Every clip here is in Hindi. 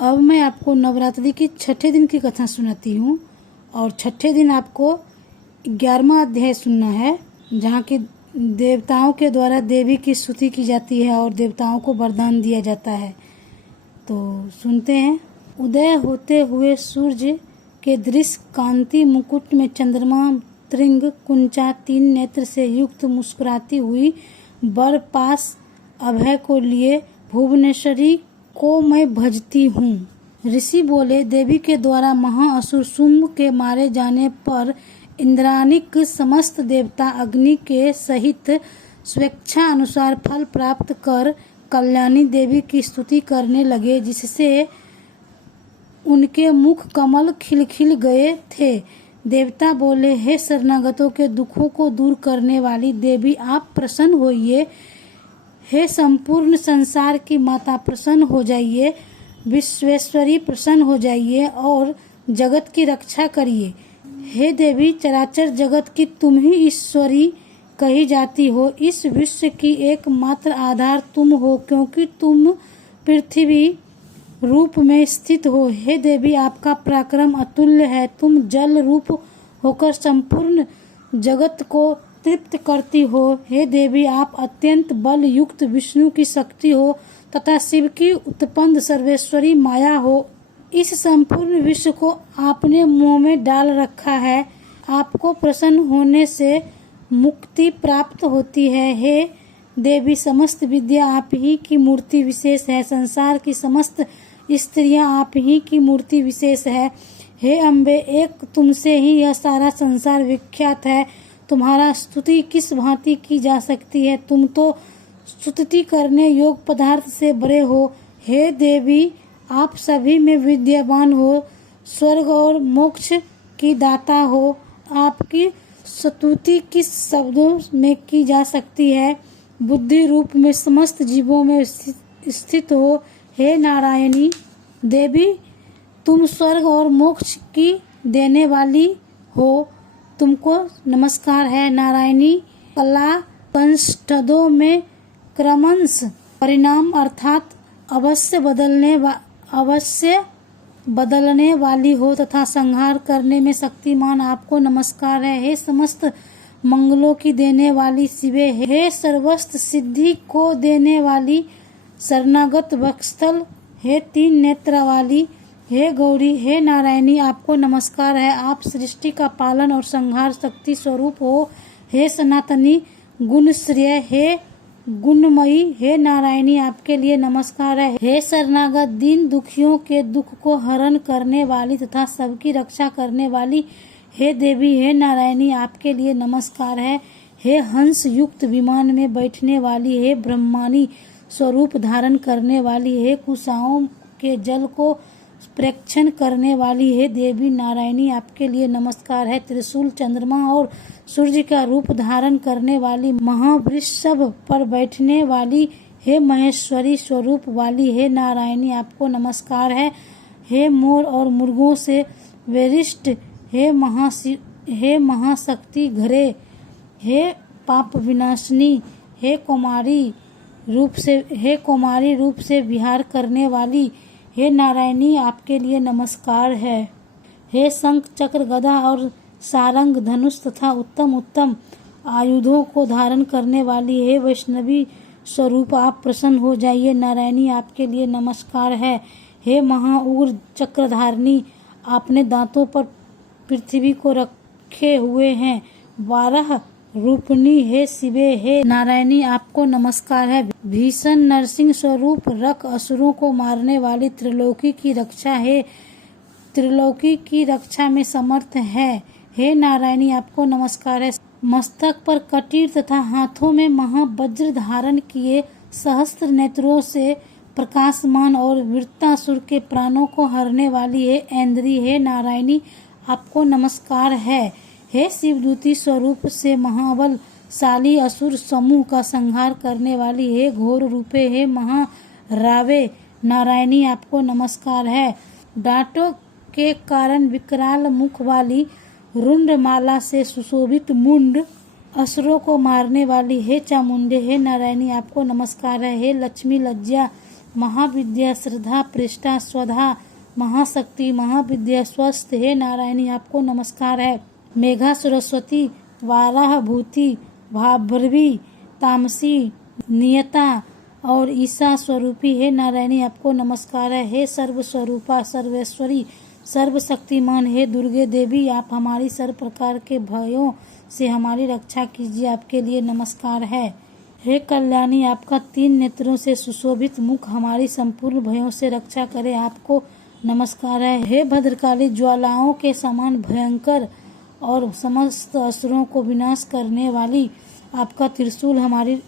अब मैं आपको नवरात्रि की छठे दिन की कथा सुनाती हूँ और छठे दिन आपको 11वां अध्याय सुनना है, जहाँ की देवताओं के द्वारा देवी की स्तुति की जाती है और देवताओं को वरदान दिया जाता है। तो सुनते हैं। उदय होते हुए सूर्य के दृश्य कांति मुकुट में चंद्रमा त्रिंग कुंचा 3 नेत्र से युक्त मुस्कुराती हुई वर पास अभय को लिए भुवनेश्वरी को मैं भजती हूँ। ऋषि बोले, देवी के द्वारा महाअसुर शुंभ के मारे जाने पर इंद्रानिक समस्त देवता अग्नि के सहित स्वेच्छा अनुसार फल प्राप्त कर कल्याणी देवी की स्तुति करने लगे, जिससे उनके मुख कमल खिलखिल गए थे। देवता बोले, हे शरणागतों के दुखों को दूर करने वाली देवी, आप प्रसन्न होइए। हे संपूर्ण संसार की माता, प्रसन्न हो जाइए। विश्वेश्वरी, प्रसन्न हो जाइए और जगत की रक्षा करिए। हे देवी, चराचर जगत की तुम ही ईश्वरी कही जाती हो। इस विश्व की एकमात्र आधार तुम हो, क्योंकि तुम पृथ्वी रूप में स्थित हो। हे देवी, आपका पराक्रम अतुल्य है। तुम जल रूप होकर संपूर्ण जगत को तृप्त करती हो। हे देवी, आप अत्यंत बल युक्त विष्णु की शक्ति हो तथा शिव की उत्पन्न सर्वेश्वरी माया हो। इस संपूर्ण विश्व को आपने मुंह में डाल रखा है। आपको प्रसन्न होने से मुक्ति प्राप्त होती है। हे देवी, समस्त विद्या आप ही की मूर्ति विशेष है। संसार की समस्त स्त्रियां आप ही की मूर्ति विशेष है। हे अम्बे, एक तुमसे ही यह सारा संसार विख्यात है। तुम्हारा स्तुति किस भांति की जा सकती है? तुम तो स्तुति करने योग पदार्थ से बड़े हो। हे देवी, आप सभी में विद्यमान हो, स्वर्ग और मोक्ष की दाता हो। आपकी स्तुति किस शब्दों में की जा सकती है? बुद्धि रूप में समस्त जीवों में स्थित हो। हे नारायणी देवी, तुम स्वर्ग और मोक्ष की देने वाली हो। तुमको नमस्कार है। नारायणी कला पंचदों में क्रमश परिणाम अर्थात अवश्य बदलने वाली हो तथा संहार करने में शक्तिमान, आपको नमस्कार है। हे समस्त मंगलों की देने वाली शिवे, हे सर्वस्त्र सिद्धि को देने वाली शरणागत वत्सल, हे 3 नेत्र वाली, हे गौरी, हे नारायणी, आपको नमस्कार है। आप सृष्टि का पालन और संहार शक्ति स्वरूप हो। हे सनातनी गुणश्रेय, हे गुणमयी, हे नारायणी, आपके लिए नमस्कार है। हे शरणागत दीन दुखियों के दुख को हरण करने वाली तथा सबकी रक्षा करने वाली, हे देवी, हे नारायणी, आपके लिए नमस्कार है। हे हंस युक्त विमान में बैठने वाली, हे ब्रह्मानी स्वरूप धारण करने वाली, हे कुशाओं के जल को प्रेक्षण करने वाली, हे देवी नारायणी, आपके लिए नमस्कार है। त्रिशूल, चंद्रमा और सूर्य का रूप धारण करने वाली, महावृषभ पर बैठने वाली, हे महेश्वरी स्वरूप वाली, हे नारायणी, आपको नमस्कार है। हे मोर और मुर्गों से वरिष्ठ, हे महाशक्ति घरे, हे पाप विनाशिनी, हे कुमारी रूप से विहार करने वाली, हे नारायणी, आपके लिए नमस्कार है। हे शंख चक्र गदा और सारंग धनुष तथा उत्तम उत्तम आयुधों को धारण करने वाली, हे वैष्णवी स्वरूप, आप प्रसन्न हो जाइए। नारायणी, आपके लिए नमस्कार है। हे महाउग्र चक्रधारिणी, आपने दांतों पर पृथ्वी को रखे हुए हैं। 12 रूपनी, हे शिवे, हे नारायणी, आपको नमस्कार है। भीषण नरसिंह स्वरूप, रक असुरों को मारने वाली, त्रिलोकी की रक्षा, हे त्रिलोकी की रक्षा में समर्थ है। हे नारायणी, आपको नमस्कार है। मस्तक पर कटीर तथा हाथों में महावज्र धारण किए, सहस्त्र नेत्रों से प्रकाशमान और वृत्तासुर के प्राणों को हरने वाली, हे ऐन्द्री, हे नारायणी, आपको नमस्कार है। हे शिवदूती स्वरूप से महाबलशाली असुर समूह का संहार करने वाली, हे घोर रूपे, हे महारावे, नारायणी, आपको नमस्कार है। दांतों के कारण विकराल मुख वाली, रुंडमाला से सुशोभित मुंड, असुरों को मारने वाली, हे चामुंडे, हे नारायणी, आपको नमस्कार है। हे लक्ष्मी लज्जा महाविद्या श्रद्धा प्रेष्ठा स्वधा महाशक्ति महाविद्या स्वस्थ। हे नारायणी आपको नमस्कार है। मेघा सरस्वती वाराह भूति भाभ्रवी तामसी नियता और ईसा स्वरूपी। हे नारायणी आपको नमस्कार है। हे सर्व स्वरूपा सर्वेश्वरी सर्वशक्तिमान हे दुर्गे देवी आप हमारी सर्व प्रकार के भयों से हमारी रक्षा कीजिए, आपके लिए नमस्कार है। हे कल्याणी आपका 3 नेत्रों से सुशोभित मुख हमारी संपूर्ण भयों से रक्षा करे, आपको नमस्कार है। हे भद्रकाली ज्वालाओं के समान भयंकर और समस्त असुरों को विनाश करने वाली आपका त्रिशूल हमारी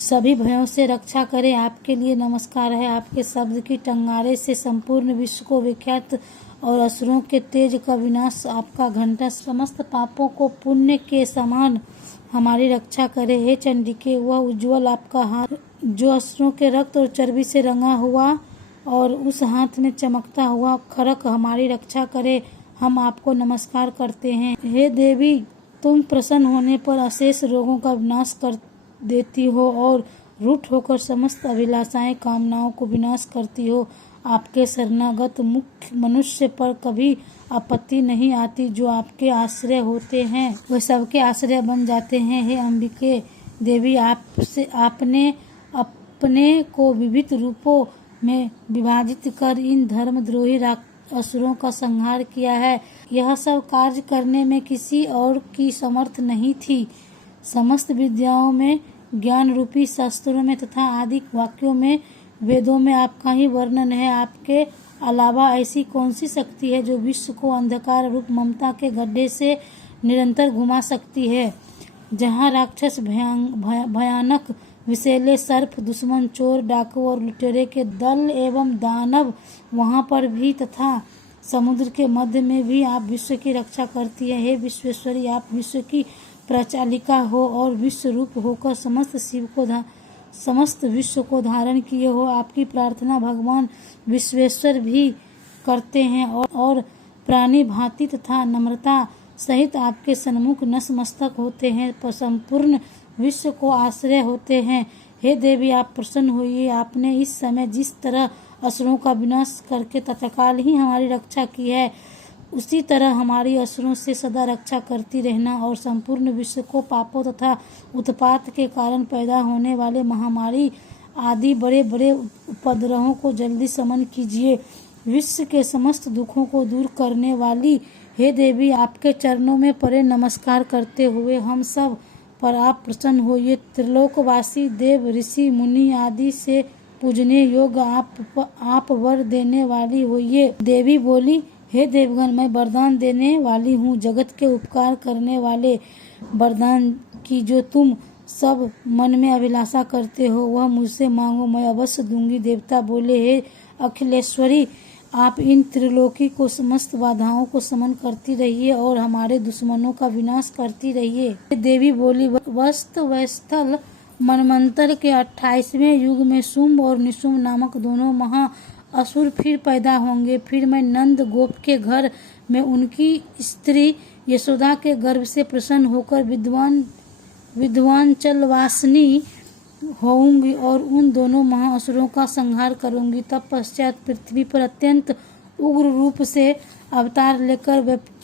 सभी भयों से रक्षा करे, आपके लिए नमस्कार है। आपके शब्द की टंगारे से संपूर्ण विश्व को विख्यात और असुरों के तेज का विनाश आपका घंटा समस्त पापों को पुण्य के समान हमारी रक्षा करे। हे चंडिके वह उज्जवल आपका हाथ जो असुरों के रक्त और चर्बी से रंगा हुआ और उस हाथ में चमकता हुआ खड़क हमारी रक्षा करे, हम आपको नमस्कार करते हैं। हे देवी तुम प्रसन्न होने पर अशेष रोगों का विनाश कर देती हो और रूठ होकर समस्त अभिलाषाएं कामनाओं को विनाश करती हो। आपके शरणागत मुख्य मनुष्य पर कभी आपत्ति नहीं आती, जो आपके आश्रय होते हैं वह सबके आश्रय बन जाते हैं। हे अंबिके देवी आपने अपने को विविध रूपों में विभाजित कर इन धर्मद्रोही असुरों का संहार किया है। यह सब कार्य करने में किसी और की समर्थ नहीं थी। समस्त विद्याओं में ज्ञान रूपी शास्त्रों में तथा आदि वाक्यों में वेदों में आपका ही वर्णन है। आपके अलावा ऐसी कौन सी शक्ति है जो विश्व को अंधकार रूप ममता के गड्ढे से निरंतर घुमा सकती है। जहाँ राक्षस भयानक विषैले सर्प दुश्मन चोर डाकू और लुटेरे के दल एवं दानव वहाँ पर भी तथा समुद्र के मध्य में भी आप विश्व की रक्षा करती है। हे विश्वेश्वरी आप विश्व की प्रचालिका हो और विश्व रूप होकर समस्त विश्व को धारण किए हो। आपकी प्रार्थना भगवान विश्वेश्वर भी करते हैं और प्राणी भांति तथा नम्रता सहित आपके सन्मुख नतमस्तक होते हैं, संपूर्ण विश्व को आश्रय होते हैं। हे देवी आप प्रसन्न होइए, आपने इस समय जिस तरह असुरों का विनाश करके तत्काल ही हमारी रक्षा की है, उसी तरह हमारी असुरों से सदा रक्षा करती रहना और संपूर्ण विश्व को पापों तथा उत्पात के कारण पैदा होने वाले महामारी आदि बड़े बड़े उपद्रवों को जल्दी शमन कीजिए। विश्व के समस्त दुखों को दूर करने वाली हे देवी आपके चरणों में पड़े नमस्कार करते हुए हम सब पर आप प्रसन्न होइए। त्रिलोकवासी देव ऋषि मुनि आदि से पूजने योग्य आप वर देने वाली होइए। देवी बोली, हे देवगण मैं वरदान देने वाली हूँ, जगत के उपकार करने वाले वरदान की जो तुम सब मन में अभिलाषा करते हो वह मुझसे मांगो, मैं अवश्य दूंगी। देवता बोले, हे अखिलेश्वरी आप इन त्रिलोकी को समस्त बाधाओं को समन करती रहिए और हमारे दुश्मनों का विनाश करती रहिए। देवी बोली, वस्तस्थल मनमंत्र के 28वें युग में शुंभ और निशुंभ नामक दोनों महा असुर फिर पैदा होंगे। फिर मैं नंद गोप के घर में उनकी स्त्री यशोदा के गर्भ से प्रसन्न होकर विद्वांचलवासिनी होऊंगी और उन दोनों महाअसुरों का संहार करूंगी। तब पश्चात पृथ्वी पर अत्यंत उग्र रूप से अवतार लेकर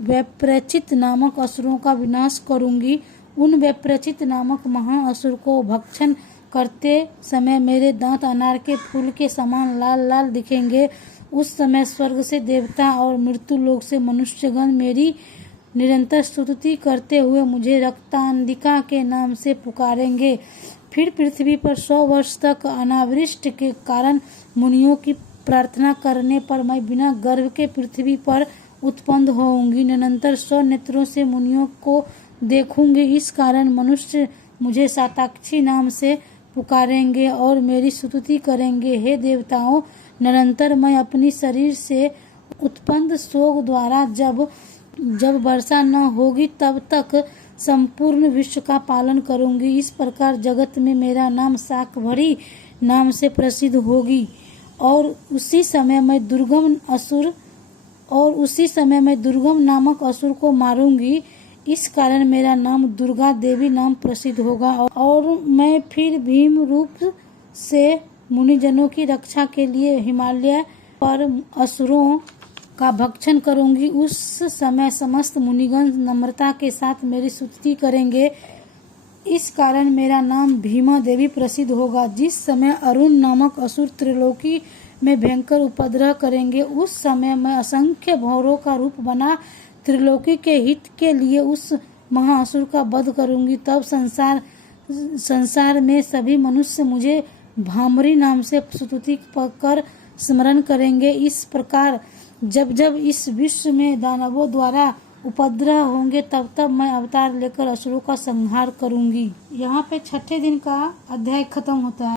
वैप्रचित नामक असुरों का विनाश करूंगी। उन वैप्रचित नामक महाअसुर को भक्षण करते समय मेरे दांत अनार के फूल के समान लाल लाल दिखेंगे। उस समय स्वर्ग से देवता और मृत्यु लोक से मनुष्यगण मेरी निरंतर स्तुति करते हुए मुझे रक्तांधिका के नाम से पुकारेंगे। फिर पृथ्वी पर 100 वर्ष तक अनावृष्टि के कारण मुनियों की प्रार्थना करने पर मैं बिना गर्भ के पृथ्वी पर उत्पन्न होऊंगी। निरंतर 100 नेत्रों से मुनियों को देखूंगी। इस कारण मनुष्य मुझे साताक्षी नाम से पुकारेंगे और मेरी स्तुति करेंगे। हे देवताओं, निरंतर मैं अपनी शरीर से उत्पन्न शोक द्वारा जब वर्षा न होगी तब तक संपूर्ण विश्व का पालन करूंगी। इस प्रकार जगत में मेरा नाम शाकंभरी नाम से प्रसिद्ध होगी और उसी समय मैं दुर्गम नामक असुर को मारूंगी। इस कारण मेरा नाम दुर्गा देवी नाम प्रसिद्ध होगा और मैं फिर भीम रूप से मुनिजनों की रक्षा के लिए हिमालय पर असुरों का भक्षण करूंगी। उस समय समस्त मुनिगण नम्रता के साथ मेरी स्तुति करेंगे। इस कारण मेरा नाम भीमा देवी प्रसिद्ध होगा। जिस समय अरुण नामक असुर त्रिलोकी में भयंकर उपद्रव करेंगे, उस समय मैं असंख्य भौरों का रूप बना त्रिलोकी के हित के लिए उस महाअसुर का वध करूंगी। तब संसार में सभी मनुष्य मुझे भामरी नाम से स्तुति कर स्मरण करेंगे। इस प्रकार जब जब इस विश्व में दानवों द्वारा उपद्रव होंगे, तब तब मैं अवतार लेकर असुरों का संहार करूंगी। यहाँ पे छठे दिन का अध्याय खत्म होता है।